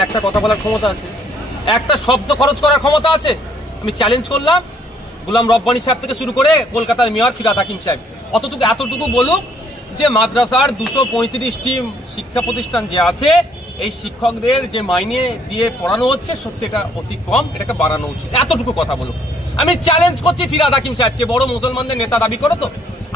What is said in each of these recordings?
একটা কথা বলার ক্ষমতা আছে, একটা শব্দ খরচ করার ক্ষমতা আছে। আমি চ্যালেঞ্জ করলাম গোলাম রব্বানী সাহেব থেকে শুরু করে কলকাতার মেয়র ফিরহাদ হাকিম সাহেব এতটুকু বলুক যে মাদ্রাসার 235টি শিক্ষা প্রতিষ্ঠান যে আছে এই শিক্ষকদের যে মাইনে দিয়ে পড়ানো হচ্ছে সত্যি এটা অতি কম, এটাকে বাড়ানো উচিত, এতটুকু কথা বলুক। আমি চ্যালেঞ্জ করছি ফিরহাদ হাকিম সাহেবকে, বড় মুসলমানদের নেতা দাবি করো তো।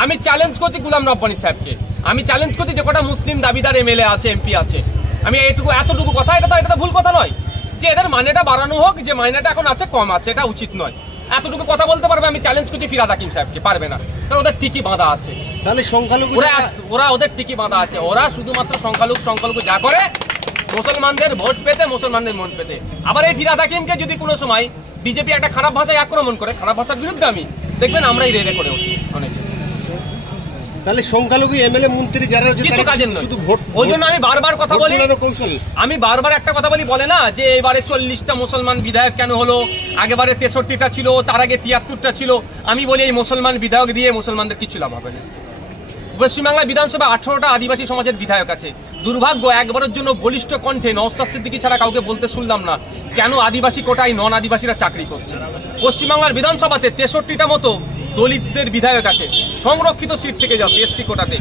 আমি চ্যালেঞ্জ করছি গোলাম রব্বানী সাহেবকে, আমি চ্যালেঞ্জ করছি যে কটা মুসলিম দাবিদার এমএলএ আছে, এমপি আছে। আমি এতটুকু কথা, এটা তো ভুল কথা নয় যে এদের মাইনেটা বাড়ানো হোক, যে মাইনেটা এখন আছে কম আছে, এটা উচিত নয়। এতটুকু কথা বলতে পারবে। আমি চ্যালেঞ্জ করছি ফিরহাদ হাকিম সাহেবকে, পারবে না, কারণ ওদের টিকি বাঁধা আছে। তাহলে সংখ্যালঘু ওরা ওদের টিকি বাঁধা আছে, ওরা শুধুমাত্র সংখ্যালঘু যা করে মুসলমানদের ভোট পেতে, মুসলমানদের মন পেতে। আবার এই ফিরহাদ হাকিমকে যদি কোনো সময় বিজেপি একটা খারাপ ভাষায় আক্রমণ করে, খারাপ ভাষার বিরুদ্ধে আমি দেখবেন আমরাই রেড়ে করে উঠি অনেকে। তাহলে সংখ্যালঘু এমএলএ মন্ত্রী যারা কিছু কাজের নয়, ওই জন্য আমি বারবার কথা বলি, আমি বারবার একটা কথা বলি, বলে না যে এবারে 40টা মুসলমান বিধায়ক কেন হলো, আগেবারে 63টা ছিল, তার আগে 73টা ছিল। আমি বলি এই মুসলমান বিধায়ক দিয়ে মুসলমানদের কিছু লাভ হবে না। পশ্চিমবাংলা বিধানসভা 18টা আদিবাসী সমাজের বিধায়ক আছে। দুর্ভাগ্য একবারের জন্য বলিষ্ঠ কণ্ঠে নওশাদ সিদ্দিকী ছাড়া কাউকে বলতে শুনলাম না কেন আদিবাসী কোটায় নন আদিবাসীরা চাকরি করছে। পশ্চিমবাংলার বিধানসভাতে 63টা মতো দলিতদের বিধায়ক আছে, সংরক্ষিত সিট থেকে যাও এসসি কোটাতে।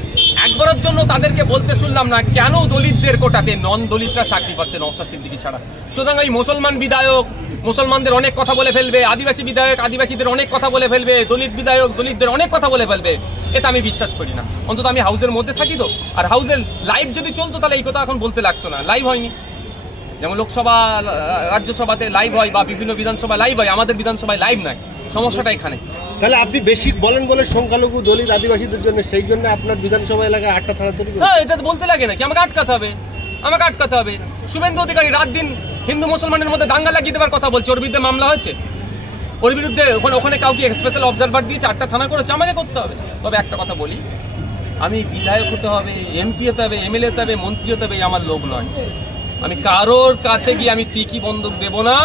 একবারের জন্য তাদেরকে বলতে শুনলাম না কেন দলিতদের কোটাতে নন দলিতরা চাকরি পাচ্ছে নওশাদ সিদ্দিকী ছাড়া। সুতরাং এই মুসলমান বিধায়ক মুসলমানদের অনেক কথা বলে ফেলবে, আদিবাসী বিধায়ক আদিবাসীদের অনেক কথা বলে ফেলবে, দলিত বিধায়ক দলিতদের অনেক কথা বলে ফেলবে, এটা আমি বিশ্বাস করি না। অন্তত আমি হাউসের মধ্যে থাকি তো, আর হাউসের লাইভ যদি চলতো তাহলে এই কথা এখন বলতে লাগতো না। লাইভ হয়নি, যেমন লোকসভা রাজ্যসভাতে লাইভ হয় বা বিভিন্ন বিধানসভায় লাইভ হয়, আমাদের বিধানসভায় লাইভ নাই, সমস্যাটা এখানে। তাহলে আপনি বেশি বলেন বলে সংখ্যালঘু দলিত আদিবাসীদের জন্য, সেই জন্য আপনার বিধানসভা এলাকায় 8টা থানা তৈরি করেন। হ্যাঁ, এটা বলতে লাগে নাকি আমাকে আটকাতে হবে? শুভেন্দু অধিকারী রাত দিন হিন্দু মুসলমানের মধ্যে দাঙ্গা লাগিয়ে দেওয়ার কথা বলছে, ওর বিরুদ্ধে মামলা হয়েছে, ওর বিরুদ্ধে ওখানে কাউকে স্পেশাল অবজারভার দিয়েছে, 8টা থানা করেছে, আমাকে করতে হবে। তবে একটা কথা বলি, আমি বিধায়ক হতে হবে, এমপি হতে হবে, এমএলএ হতে হবে, মন্ত্রী হতে হবে, আমার লোক নয়। আমি কারোর কাছে গিয়ে আমি টিকি বন্দুক দেব না,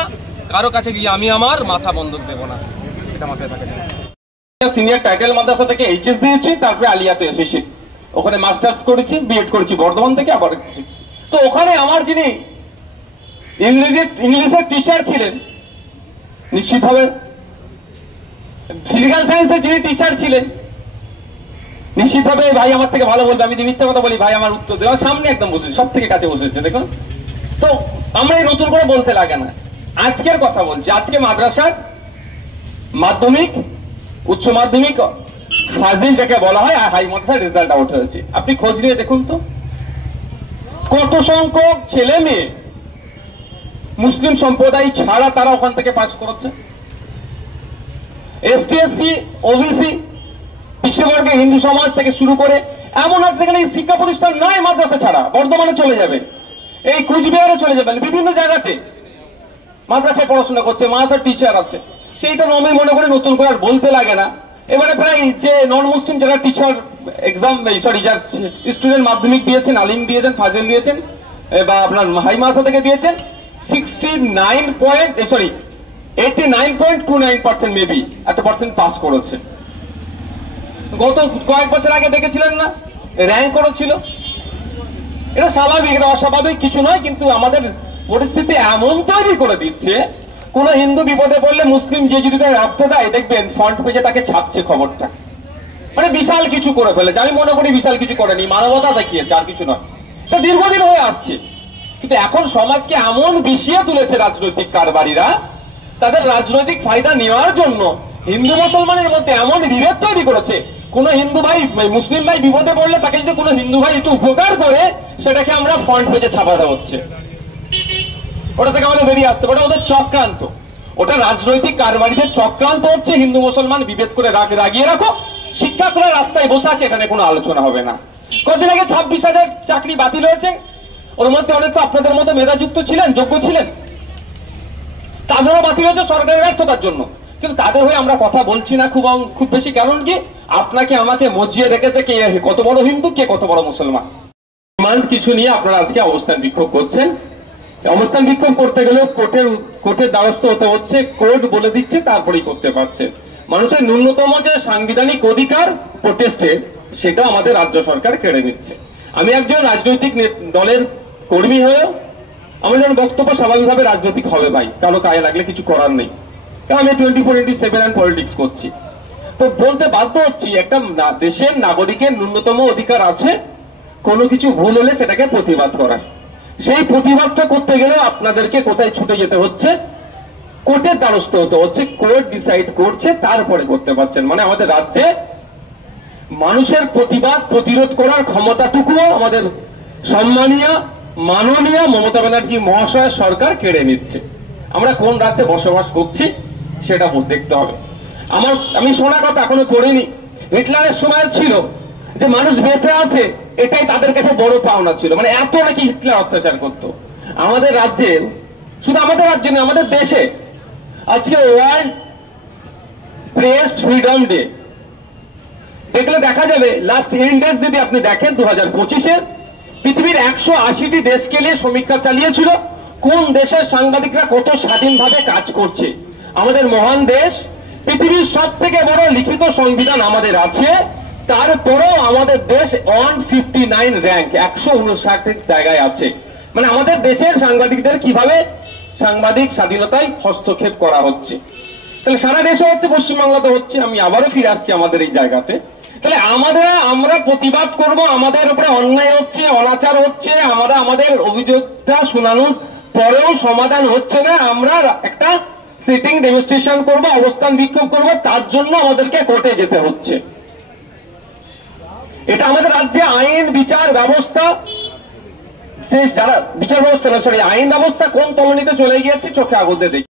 কারো কাছে গিয়ে আমি আমার মাথা বন্দুক দেব না, এটা মাথায় থাকে। সিনিয়র টাইটেল মাদ্রাসা থেকে এইচএস দিয়েছি, তারপরে আলিয়াতে এসেছি, ওখানে মাস্টার্স করেছি, বিএড করেছি বর্ধমান থেকে আবার। তো ওখানে আমার যিনি ইংলিশের টিচার ছিলেন, নিশ্চিতভাবে ফিজিক্যাল সায়েন্সের যিনি টিচার ছিলেন, নিশ্চিতভাবে ভাই আমার থেকে ভালো বলবে। আমি যদি মিথ্যা কথা বলি ভাই আমার উত্তর দেওয়ার সামনে একদম বসেছে, সব থেকে কাছে বসেছে, দেখুন। তো আমরা এই নতুন করে বলতে লাগে না, আজকের কথা বলছি। আজকে মাদ্রাসার মাধ্যমিক, উচ্চ মাধ্যমিক, ফাজিল যাকে বলা হয়, আর হাই মাদ্রাসার রেজাল্ট আউট হয়েছে। আপনি খোঁজ নিয়ে দেখুন তো কত সংখ্যক ছেলে মেয়ে মুসলিম সম্প্রদায় ছাড়া তারা ওখান থেকে পাস করেছে। এসটি এসসি ওবিসি বিশ্ববর্গে হিন্দু সমাজ থেকে শুরু করে এমন আছে যেখানে শিক্ষা প্রতিষ্ঠান নাই মাদ্রাসা ছাড়া। বর্ধমানে চলে যাবেন, এই কুচবিহারে চলে যাবেন, বিভিন্ন জায়গাতে মাদ্রাসায় পড়াশোনা করছে, মাদ্রাসার টিচার আছে। সেইটা আমি মনে করি নতুন করে আর বলতে লাগে না। এবারে প্রায় যে নন মুসলিম যারা টিচার এক্সাম যারা স্টুডেন্ট মাধ্যমিক দিয়েছেন, আলিম দিয়েছেন, ফাজিল দিয়েছেন বা আপনার হাই মাদ্রাসা থেকে দিয়েছেন, 89.29% মেবি এত পার্সেন্ট পাস করেছে। গত কয়েক বছর আগে দেখেছিলেন না, র্যাঙ্ক করেছিল। এটা স্বাভাবিক, এটা অস্বাভাবিক কিছু নয়, কিন্তু আমাদের পরিস্থিতি এমন তৈরি করে দিচ্ছে, কোন হিন্দু বিপদে পড়লে মুসলিম যে যদি তাকে রাখতে দেয়, দেখবেন ফ্রন্ট পেজে তাকে ছাপছে খবরটা, মানে বিশাল কিছু করে ফেলেছে। আমি মনে করি বিশাল কিছু করেনি, মানবতা দেখিয়েছে, আর কিছু নয়। এটা দীর্ঘদিন হয়ে আসছে, কিন্তু এখন সমাজকে এমন বিষিয়ে তুলেছে রাজনৈতিক কারবারিরা, তাদের রাজনৈতিক ফায়দা নেওয়ার জন্য হিন্দু মুসলমানের মধ্যে এমন বিভেদ তৈরি করেছে। কোন হিন্দু ভাই মুসলিম ভাই বিপদে পড়লে তাকে যদি কোনো হিন্দু ভাই একটু উপকার করে, সেটাকে আমরা ফ্রন্ট পেজে ছাপাতে হচ্ছে, ওটা থেকে আমাদের বেরিয়ে আসতে। ওটা ওদের চক্রান্ত, ওটা রাজনৈতিক কারবারিদের চক্রান্ত হচ্ছে। হিন্দু মুসলমান বিভেদ করে রাগিয়ে রাখো, শিক্ষা করে রাস্তায় বসে আছে, এখানে কোনো আলোচনা হবে না। কদিন আগে 26,000 চাকরি বাতিল হয়েছে, ওর মধ্যে অনেক তো আপনাদের মতো মেধাযুক্ত ছিলেন, যোগ্য ছিলেন, তাদেরও বাতিল হয়েছে সরকারের ব্যর্থতার জন্য। কিন্তু তাদের হয়ে আমরা কথা বলছি না খুব বেশি, কারণ কি আপনাকে আমাকে মজিয়ে রেখেছে কে কত বড় হিন্দু, কে কত বড় মুসলমান। ডিমান্ড কিছু নিয়ে আপনারা আজকে অবস্থান বিক্ষোভ করছেন। অবস্থান বিক্ষোভ করতে গেলেও কোর্টের দ্বারস্থ হতে হচ্ছে, কোর্ট বলে দিচ্ছে তারপরেই করতে পারছে। মানুষের ন্যূনতম যে সাংবিধানিক অধিকার প্রোটেস্টের, সেটাও আমাদের রাজ্য সরকার কেড়ে নিচ্ছে। আমি একজন রাজনৈতিক দলের কর্মী হয়েও আমাদের বক্তব্য স্বাভাবিকভাবে রাজনৈতিক হবে ভাই, কারো গায়ে লাগলে কিছু করার নেই, কারণ আমি 24/7 and পলিটিক্স করছি। তো বলতে বাধ্য হচ্ছি, একটা দেশের নাগরিকের ন্যূনতম অধিকার আছে কোনো কিছু ভুল হলে সেটাকে প্রতিবাদ করার। সেই প্রতিবাদটা করতে গেলে আপনাদেরকে কোথায় ছুটে যেতে হচ্ছে? কোর্টের দ্বারস্থ হতে হচ্ছে। কোর্ট ডিসাইড করছে, তারপরে করতে পারছেন। মানে আমাদের রাজ্যে মানুষের প্রতিবাদ প্রতিরোধ করার ক্ষমতাটুকুও আমাদের সম্মানীয় মাননীয় মমতা ব্যানার্জি মহাশয় সরকার কেড়ে নিচ্ছে। আমরা কোন রাজ্যে বসবাস করছি সেটা দেখতে হবে। আমি শোনা কথা এখনো পড়িনি, হিটলারের সময় ছিল যে মানুষ বেঁচে আছে, এটাই তাদের কাছে বড় পাওনা ছিল। মানে এত নাকি হিটলার অত্যাচার করত। আমাদের রাজ্যে, শুধু আমাদের রাজ্যে না, আমাদের দেশে আজকে ওয়ার্ল্ড প্রেস ফ্রিডম ডে দেখলে দেখা যাবে, লাস্ট ইন্ডেক্স যদি আপনি দেখেন 2025-এর পৃথিবীর 180টি দেশকে নিয়ে সমীক্ষা চালিয়েছিল কোন দেশের সাংবাদিকরা কত স্বাধীনভাবে কাজ করছে। আমাদের মহান দেশ, পৃথিবীর সব থেকে বড় লিখিত সংবিধান আমাদের আছে, তারপরেও আমাদের দেশ 159 র্যাঙ্ক, 159 জায়গায় আছে। মানে আমাদের দেশের সাংবাদিকদের কিভাবে সাংবাদিক স্বাধীনতায় হস্তক্ষেপ করা হচ্ছে। তাহলে সারা দেশে হচ্ছে, পশ্চিমবাংলাতে হচ্ছে। আমি আবারও ফিরে আসছি আমাদের এই জায়গাতে। তাহলে আমরা প্রতিবাদ করব, আমাদের উপরে অন্যায় হচ্ছে, অনাচার হচ্ছে, আমরা আমাদের অভিযোগটা শোনানোর পরেও সমাধান হচ্ছে না, আমরা একটা সিটিং ডেমনস্ট্রেশন করব, অবস্থান বিক্ষোভ করব, তার জন্য আমাদেরকে কোর্টে যেতে হচ্ছে। এটা আমাদের রাজ্যে আইন বিচার ব্যবস্থা, যারা বিচার ব্যবস্থা না, সরি, আইন ব্যবস্থা কোন তলানিতে চলে গিয়েছে চোখে আগুন দিয়ে দেখি।